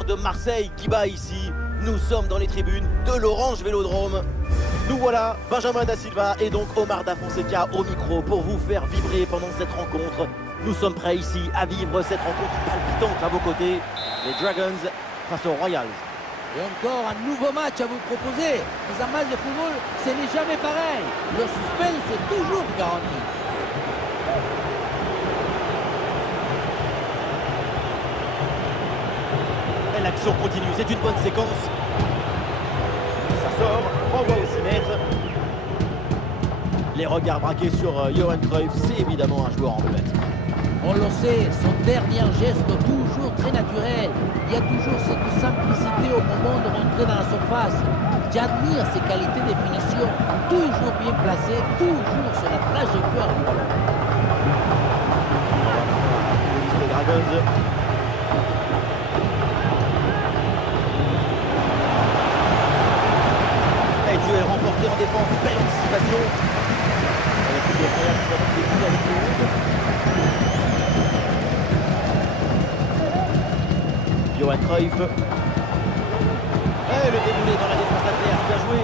cœur de Marseille qui bat ici. Nous sommes dans les tribunes de l'Orange Vélodrome. Nous voilà, Benjamin Da Silva et donc Omar Da Fonseca au micro pour vous faire vibrer pendant cette rencontre. Nous sommes prêts ici à vivre cette rencontre palpitante à vos côtés. Les Dragons face aux Royals. Et encore un nouveau match à vous proposer. Dans un match de football, ce n'est jamais pareil. Le suspense est toujours garanti. Et l'action continue, c'est une bonne séquence. Ça sort, renvoie au 6 mètres. Les regards braqués sur Johan Cruyff, c'est évidemment un joueur emblématique. On le sait, son dernier geste toujours très naturel. Il y a toujours cette simplicité au moment de rentrer dans la surface. J'admire ses qualités de finition, toujours bien placées, toujours sur la trajectoire du ballon. Les Dragons. Et duel remporté en défense, belle anticipation. Avec le Royals qui va donc débuter avec ce 11. Johan Cruyff. Et le déboulé dans la défense adverse, bien joué.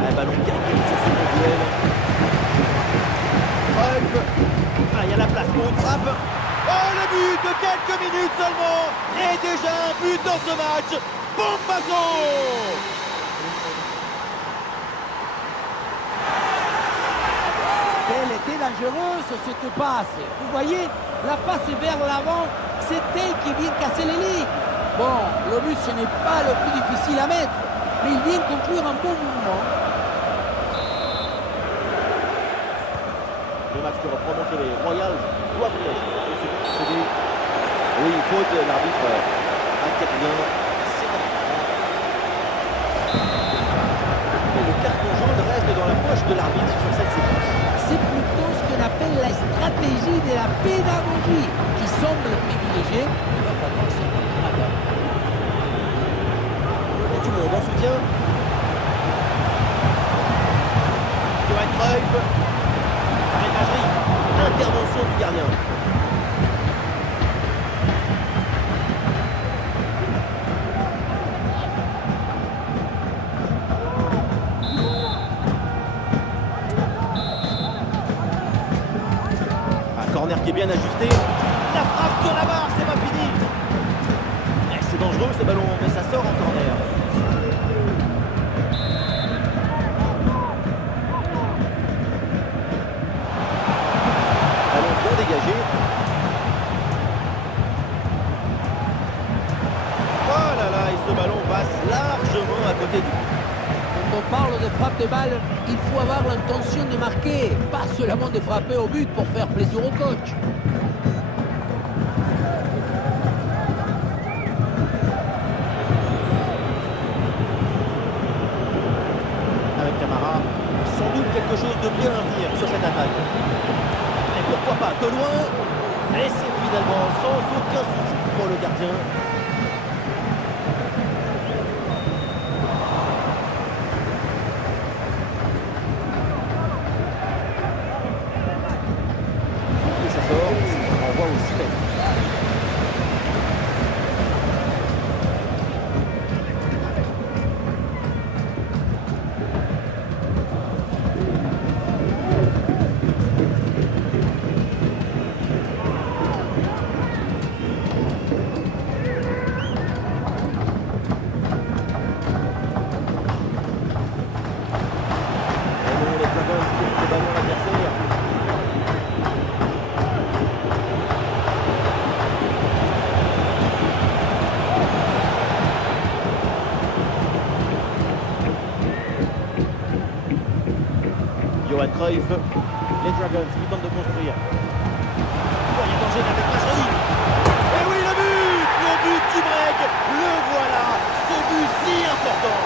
Un ballon gagné sur ce bon duel. Cruyff. Ah, il y a la place pour une frappe. Oh, le but de quelques minutes seulement. Et déjà un but dans ce match. Bombazo! Elle était dangereuse cette passe. Vous voyez, la passe vers l'avant, c'est elle qui vient casser les lignes. Bon, le but ce n'est pas le plus difficile à mettre, mais il vient conclure un bon mouvement. Le match qui reprend donc les Royals doivent réagir. Oui, faute, l'arbitre intervient. C'est et le carton jaune reste dans la poche de l'arbitre sur cette séquence. C'est plutôt ce qu'on appelle la stratégie de la pédagogie qui semble privilégiée. Il va falloir se mettre à table. Il y a du monde en soutien. Johan Cruyff. Arrêtagerie. Intervention du gardien. Corner qui est bien ajusté. La frappe sur la barre, c'est pas fini. C'est dangereux ce ballon, mais ça sort en corner. Ballon bien dégagé. Oh là là, et ce ballon passe largement à côté du but. Quand on parle de frappe de balle, il faut avoir l'intention de marquer, pas seulement de frapper au but pour faire plaisir au coach. Avec Camara, sans doute quelque chose de bien à venir sur cette attaque. Et pourquoi pas de loin. Et c'est finalement sans aucun souci pour le gardien. Johan Cruyff, les Dragons qui tentent de construire. Oh, il y a danger avec Majri. Et oui, le but du break, le voilà, ce but si important.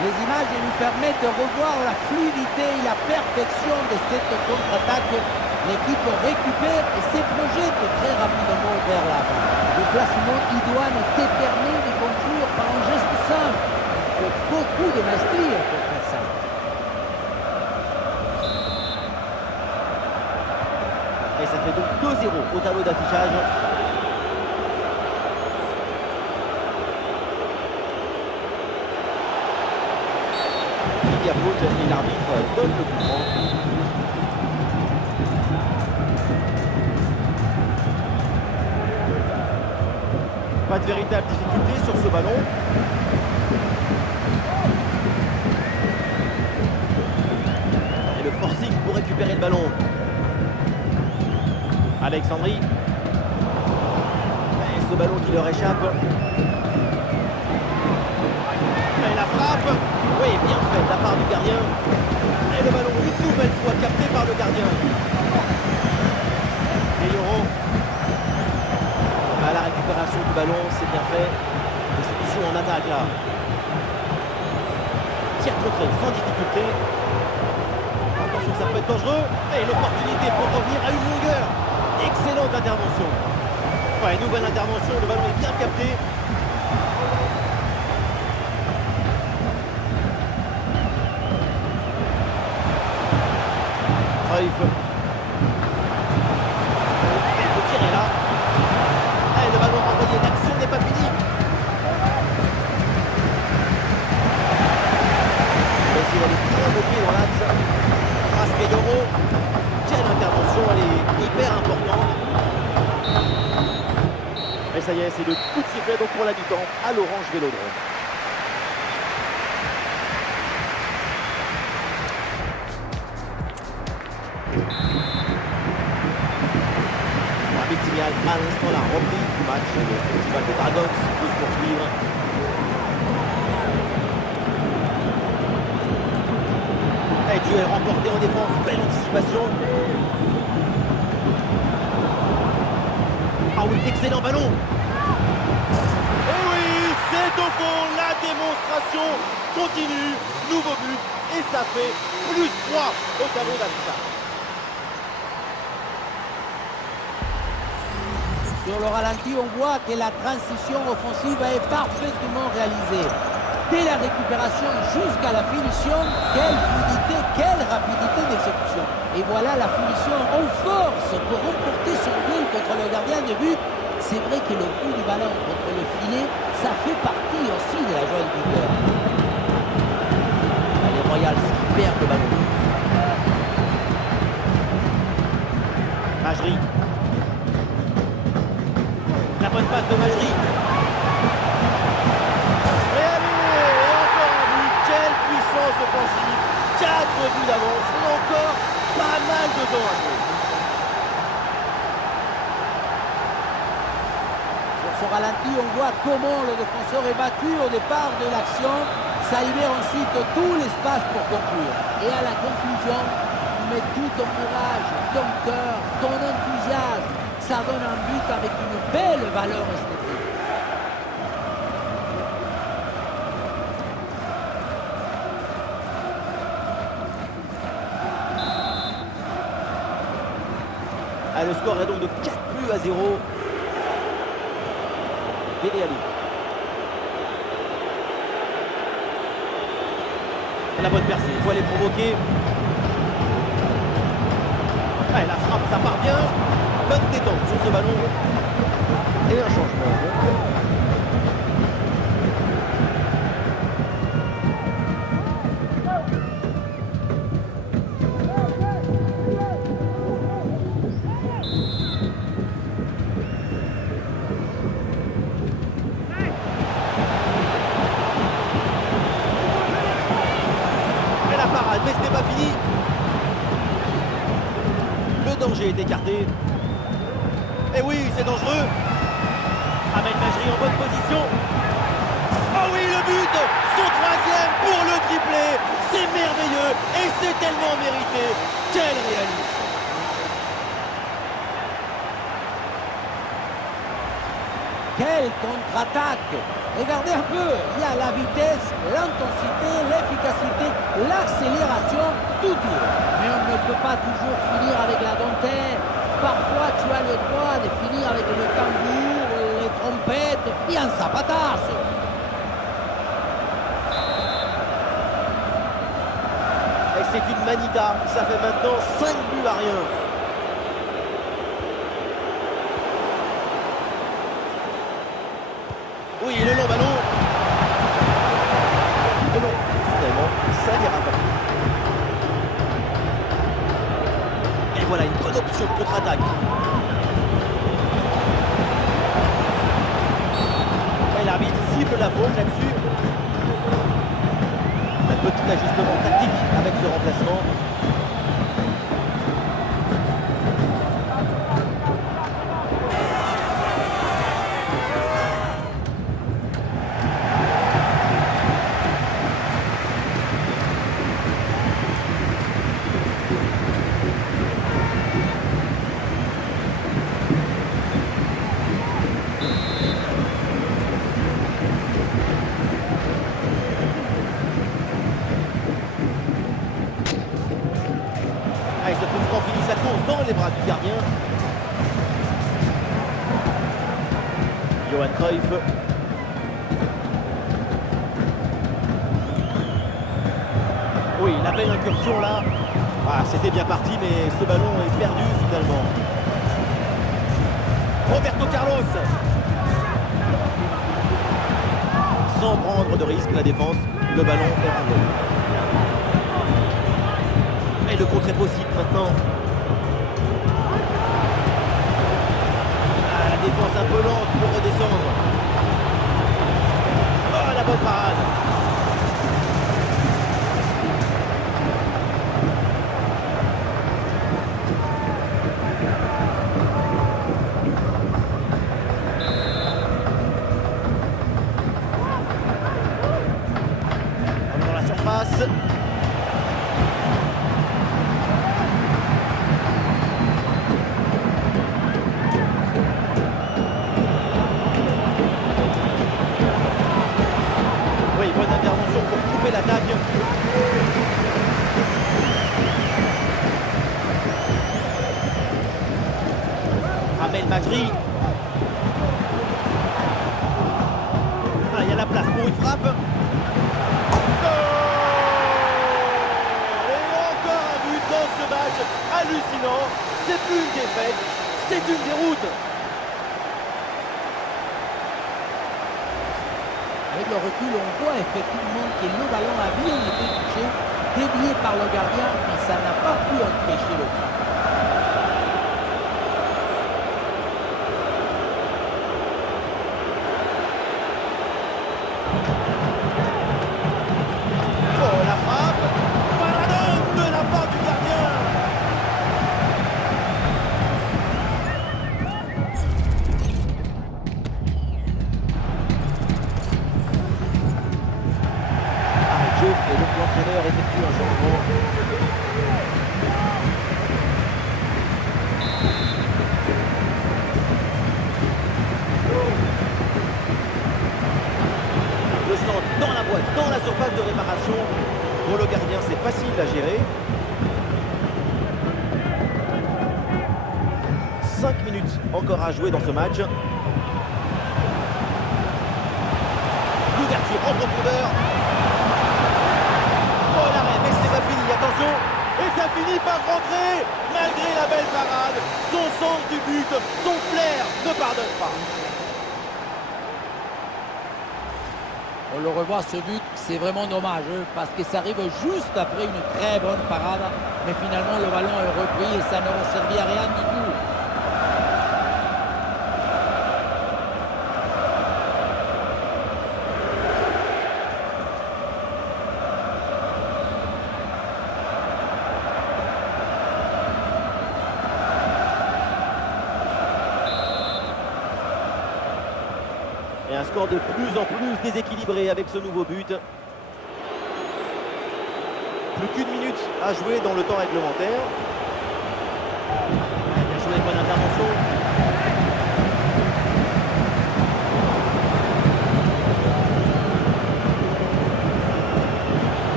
Les images nous permettent de revoir la fluidité et la perfection de cette contre-attaque. L'équipe récupère et se projette très rapidement vers l'avant. Le placement idoine te permet de conclure par un geste simple. Il faut beaucoup de maestria pour faire ça. ça fait donc 2-0 au tableau d'affichage. Il y a faute et l'arbitre donne le coup franc. Pas de véritable difficulté sur ce ballon. Et le forcing pour récupérer le ballon. Alexandrie. Et ce ballon qui leur échappe. Et la frappe. Oui, bien fait de la part du gardien. Et le ballon une nouvelle fois capté par le gardien. Et Laurent. À la récupération du ballon, c'est bien fait. Des solutions en attaque là. Tir contré sans difficulté. Attention, ça peut être dangereux. Et l'opportunité pour revenir à une longueur. Excellente intervention. Ouais, nouvelle intervention, le ballon est bien capté. Cruyff. Il faut tirer là. Et le ballon renvoyé, l'action n'est pas finie. Messi va aller bien bloquer dans l'axe. Rascaillero. Quelle intervention, elle est hyper importante. Et ça y est, c'est le coup de sifflet donc pour la mi-temps à l'Orange Vélodrome. L'arbitre signale à l'instant la reprise du match. Le festival de Dragons peut se poursuivre. Et duel remporté en défense, belle anticipation. Ah oui, excellent ballon. Et oui, c'est au fond, la démonstration continue. Nouveau but et ça fait +3 au tableau d'affichage. Sur le ralenti, on voit que la transition offensive est parfaitement réalisée. Dès la récupération jusqu'à la finition, quelle fluidité, quelle rapidité d'exécution. Et voilà la finition en force pour remporter son but contre le gardien de but. C'est vrai que le coup du ballon contre le filet, ça fait partie aussi de la joie du buteur. Allez, Royal qui perd le ballon. Majri. La bonne passe de Majri. Et allez, et encore un but. Quelle puissance offensive. 4 buts d'avance et encore pas mal de temps à jouer. Sur ce ralenti, on voit comment le défenseur est battu au départ de l'action. Ça libère ensuite tout l'espace pour conclure. Et à la conclusion, tu mets tout ton courage, ton cœur, ton enthousiasme. Ça donne un but avec une belle valeur esthétique. Ah, le score est donc de 4-0. Dele Alli. La bonne percée, il faut aller provoquer. Ah, la frappe, ça part bien. Bonne détente sur ce ballon. Et un changement. Et la parade, mais ce n'est pas fini. Le danger est écarté. Et oui, c'est dangereux. Ahmed Majri en bonne position. Oh oui, le but. Son troisième pour le triplé. C'est merveilleux et c'est tellement mérité. Quel réalisme. Quelle contre-attaque! Regardez un peu, il y a la vitesse, l'intensité, l'efficacité, l'accélération, tout tourne. Mais on ne peut pas toujours finir avec la dentelle. Parfois, tu as le droit de finir avec le tambour, les trompettes et un zapatazo. Et c'est une manita. Ça fait maintenant 5 buts à rien. voilà une bonne option de contre-attaque. Et l'arbitre siffle la faute là-dessus. Un petit ajustement tactique avec ce remplacement. Et ce coup franc finit sa course dans les bras du gardien. Johan Cruyff. Oui, la belle incursion là. Ah, c'était bien parti, mais ce ballon est perdu finalement. Roberto Carlos. Sans prendre de risque, la défense, le ballon est rendu. Et le contre est possible maintenant. Ah, la défense un peu lente pour redescendre. Oh, la bonne parade. On est dans la surface. Oui, bonne intervention pour couper l'attaque. Amel Majri. Ah, il y a la place pour une frappe. Goal! Et encore un but dans ce match hallucinant. C'est plus une défaite, c'est une déroute. Avec le recul, on voit effectivement que le ballon a bien été touché, dévié par le gardien, mais ça n'a pas pu empêcher le but. Oh, la frappe. Paradon de la part du gardien. Joe et donc l'entraîneur effectue un changement. Le centre dans la boîte, dans la surface de réparation. Pour le gardien, c'est facile à gérer. 5 minutes encore à jouer dans ce match. L'ouverture en profondeur. Oh, l'arrêt, mais c'est pas fini, attention. Et ça finit par rentrer. Malgré la belle parade, son sens du but, son flair ne pardonne pas. On le revoit, ce but, c'est vraiment dommage, parce que ça arrive juste après une très bonne parade, mais finalement le ballon est repris et ça n'aurait servi à rien du tout. Et un score de plus en plus déséquilibré avec ce nouveau but. Plus qu'une minute à jouer dans le temps réglementaire. Bien joué, bonne intervention.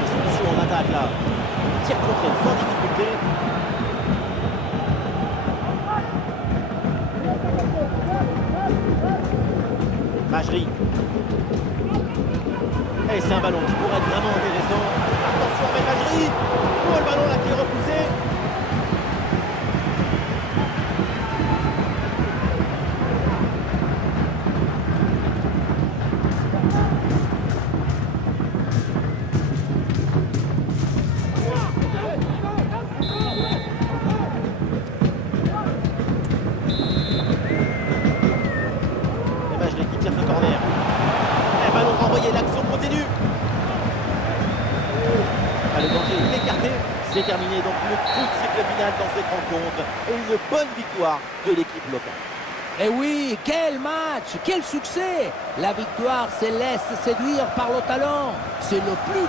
Des solutions en attaque là. Tir contré sans difficulté. Majri. Et c'est un ballon qui pourrait être vraiment intéressant. Attention avec Majri. Oh, le ballon là qui est repoussé. C'est terminé, donc le coup de sifflet final dans cette rencontre et une bonne victoire de l'équipe locale. Et oui, quel match, quel succès! La victoire se laisse séduire par le talent. C'est le plus